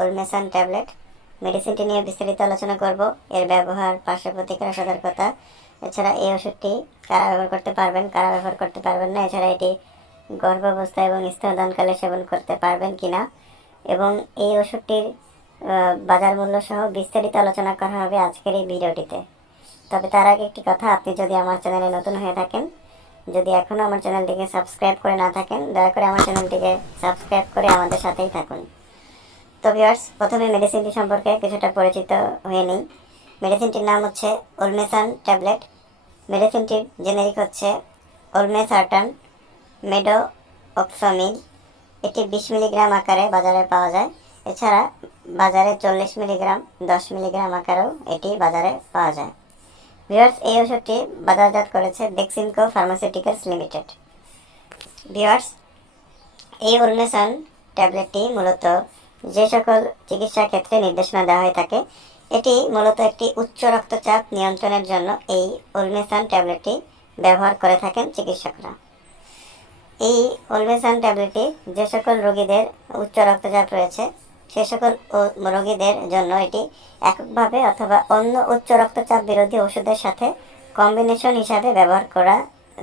ওলমেসান tablet মেডিসিনটি নিয়ে বিস্তারিত আলোচনা করব। এর ব্যবহার, পার্শ্ব প্রতিক্রিয়া, সতর্কতা। এছাড়া এই ওষুধটি কারা ব্যবহার করতে পারবেন, কারা ব্যবহার করতে পারবেন না, এছাড়া এটি গর্ভাবস্থা এবং স্তনদানকালে সেবন করতে পারবেন কিনা। এবং এই ওষুধটির বাজার মূল্য সহ বিস্তারিত আলোচনা করা হবে আজকের এই ভিডিওটিতে। তবে তার আগে একটি কথা, আপনি যদি আমার চ্যানেলে নতুন হয়ে থাকেন যদি এখনও আমার চ্যানেলটিকে সাবস্ক্রাইব করে না থাকেন, দয়া করে আমার চ্যানেলটিকে সাবস্ক্রাইব করে আমাদের সাথেই থাকুন। তো ভিউয়ার্স প্রথমে মেডিসিনটি সম্পর্কে কিছুটা পরিচিত হয়ে নিই। মেডিসিনটির নাম হচ্ছে ওলমেসান ট্যাবলেট মেডিসিনটির জেনেরিক হচ্ছে ওলমেসার্টান মেডো অক্সমিল এটি বিশ মিলিগ্রাম আকারে বাজারে পাওয়া যায়। এছাড়া বাজারে চল্লিশ মিলিগ্রাম দশ মিলিগ্রাম আকারেও এটি বাজারে পাওয়া যায়। ভিউয়ার্স, এই ওষুধটি বাজারজাত করেছে বেক্সিমকো ফার্মাসিউটিক্যালস লিমিটেড ভিউয়ার্স, এই ওলমেসন ট্যাবলেটটি মূলত যে সকল চিকিৎসা ক্ষেত্রে নির্দেশনা দেওয়া হয়ে থাকে, এটি মূলত একটি উচ্চ রক্তচাপ নিয়ন্ত্রণের জন্য এই ওলমেসান ট্যাবলেটটি ব্যবহার করে থাকেন চিকিৎসকরা। এই ওলমেসান ট্যাবলেটটি যে সকল রোগীদের উচ্চ রক্তচাপ রয়েছে সে সকল রোগীদের জন্য এটি এককভাবে অথবা অন্য উচ্চ রক্তচাপ বিরোধী ওষুধের সাথে কম্বিনেশন হিসাবে ব্যবহার করা,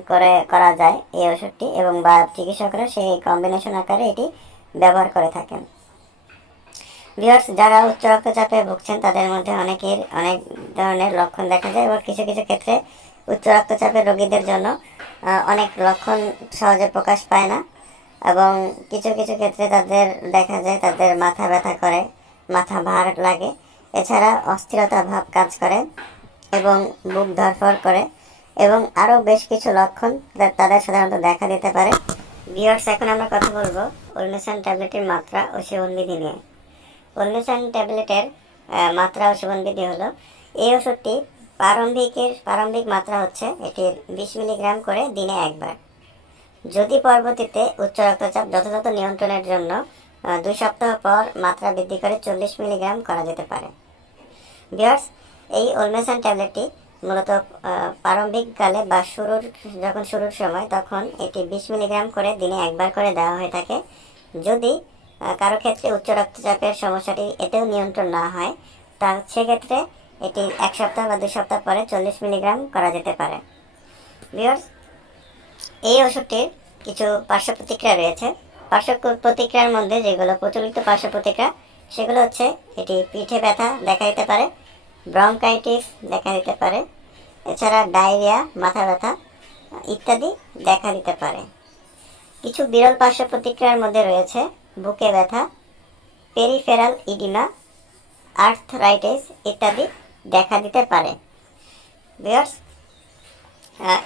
করে, করা যায় এই ওষুধটি এবং বা চিকিৎসকরা সেই কম্বিনেশন আকারে এটি ব্যবহার করে থাকেন। ভিউয়ার্স যারা উচ্চ রক্তচাপে ভুগছেন, তাদের মধ্যে অনেকের, অনেক ধরনের লক্ষণ দেখা যায় এবং কিছু কিছু ক্ষেত্রে উচ্চ রক্তচাপের রোগীদের জন্য অনেক লক্ষণ সহজে প্রকাশ পায় না। এবং কিছু কিছু ক্ষেত্রে তাদের দেখা যায় তাদের মাথা ব্যথা করে, মাথা ভার লাগে। এছাড়া অস্থিরতা ভাব কাজ করে এবং বুক ধরফর করে এবং আরও বেশ কিছু লক্ষণ তাদের সাধারণত দেখা দিতে পারে। ভিউয়ার্স এখন আমরা কথা বলব ওলমেসান ট্যাবলেটের মাত্রা ও সেবনবিধি নিয়ে। ওলমেসান ট্যাবলেটের মাত্রা ও সেবনবিধি হলো, এই ওষুধটি প্রারম্ভিকের প্রারম্ভিক মাত্রা হচ্ছে এটির বিশ মিলিগ্রাম করে দিনে একবার। যদি পরবর্তীতে উচ্চ রক্তচাপ যথাযথ নিয়ন্ত্রণের জন্য দুই সপ্তাহ পর মাত্রা বৃদ্ধি করে চল্লিশ মিলিগ্রাম করা যেতে পারে। বিয়ার্স এই ওলমেসান ট্যাবলেটটি মূলত প্রারম্ভিককালে বা শুরুর, যখন শুরুর সময়, তখন এটি বিশ মিলিগ্রাম করে দিনে একবার করে দেওয়া হয়ে থাকে। যদি কারও ক্ষেত্রে উচ্চ রক্তচাপের সমস্যাটি এতেও নিয়ন্ত্রণ না হয়, তা সেক্ষেত্রে এটি এক সপ্তাহ বা দুই সপ্তাহ পরে চল্লিশ মিলিগ্রাম করা যেতে পারে। বিয়ার্স এই ওষুধটির কিছু পার্শ্ব প্রতিক্রিয়া রয়েছে। পার্শ্ব প্রতিক্রিয়ার মধ্যে যেগুলো প্রচলিত পার্শ্ব প্রতিক্রিয়া, সেগুলো হচ্ছে এটি পিঠে ব্যথা দেখা দিতে পারে, ব্রঙ্কাইটিস দেখা দিতে পারে, এছাড়া ডায়রিয়া, মাথা ব্যথা ইত্যাদি দেখা দিতে পারে। কিছু বিরল পার্শ্ব প্রতিক্রিয়ার মধ্যে রয়েছে বুকে ব্যথা, পেরিফেরাল ইডিমা, আর্থরাইটিস ইত্যাদি দেখা দিতে পারে। বিয়ার্স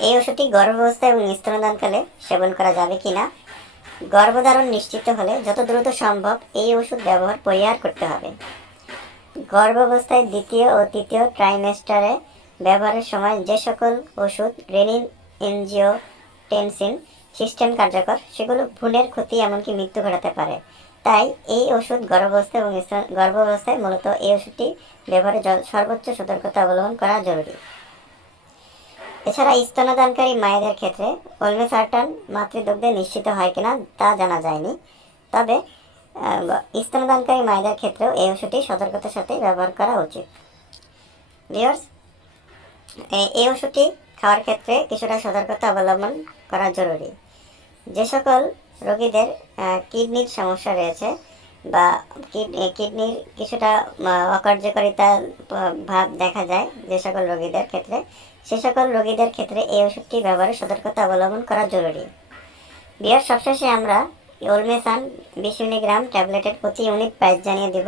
এই ওষুধটি গর্ভাবস্থা এবং স্তনদানকালে সেবন করা যাবে কিনা? গর্ভধারণ নিশ্চিত হলে যত দ্রুত সম্ভব এই ওষুধ ব্যবহার, পরিহার করতে হবে। গর্ভাবস্থায় দ্বিতীয় ও তৃতীয় ট্রাইমেস্টারে ব্যবহারের সময় যে সকল ওষুধ, রেনিন, এনজিওটেনসিন সিস্টেম কার্যকর, সেগুলো ভ্রূণের ক্ষতি এমনকি মৃত্যু ঘটাতে পারে। তাই এই ওষুধ গর্ভাবস্থা এবং গর্ভাবস্থায় মূলত এই ওষুধটি ব্যবহারে সর্বোচ্চ সতর্কতা অবলম্বন করা জরুরি। এছাড়া স্তনদানকারী মায়েদের ক্ষেত্রে ওলমেসার্টান মাতৃদুগ্ধে নিশ্চিত হয় কিনা তা জানা যায়নি। তবে স্তনদানকারী মায়েদের ক্ষেত্রেও এই ওষুধটি সতর্কতার সাথে ব্যবহার করা উচিত। ভিউয়ার্স এই ওষুধটি খাওয়ার ক্ষেত্রে কিছুটা সতর্কতা অবলম্বন করা জরুরি। যে সকল রোগীদের কিডনির সমস্যা রয়েছে বা কিড- কিডনির কিছুটা অকার্যকারিতা ভাব দেখা যায় যে সকল রোগীদের ক্ষেত্রে। সে সকল রোগীদের ক্ষেত্রে এই ওষুধটি ব্যবহারে সতর্কতা অবলম্বন করা জরুরি। বিয়ার সবশেষে আমরা ওলমেসান বিশ মিলিগ্রাম ট্যাবলেটের প্রতি ইউনিট প্রাইস জানিয়ে দেব।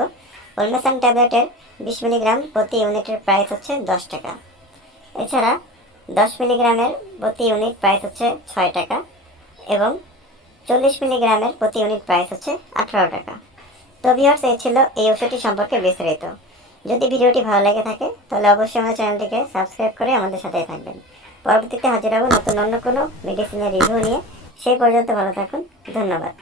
ওলমেসান ট্যাবলেটের বিশ মিলিগ্রাম প্রতি ইউনিটের প্রাইস হচ্ছে দশ টাকা। এছাড়া দশ মিলিগ্রামের প্রতি ইউনিট প্রাইস হচ্ছে ছয় টাকা এবং চল্লিশ মিলিগ্রামের প্রতি ইউনিট প্রাইস হচ্ছে আঠারো টাকা। তো ভিউয়ার্স এই ছিল এই ওষুধটি সম্পর্কে বিস্তারিত। যদি ভিডিওটি ভালো লেগে থাকে, তাহলে অবশ্যই আমার চ্যানেলটিকে সাবস্ক্রাইব করে আমাদের সাথেই থাকবেন। পরবর্তীতে হাজির হব নতুন অন্য কোনো মেডিসিনের রিভিউ নিয়ে। সেই পর্যন্ত ভালো থাকুন, ধন্যবাদ।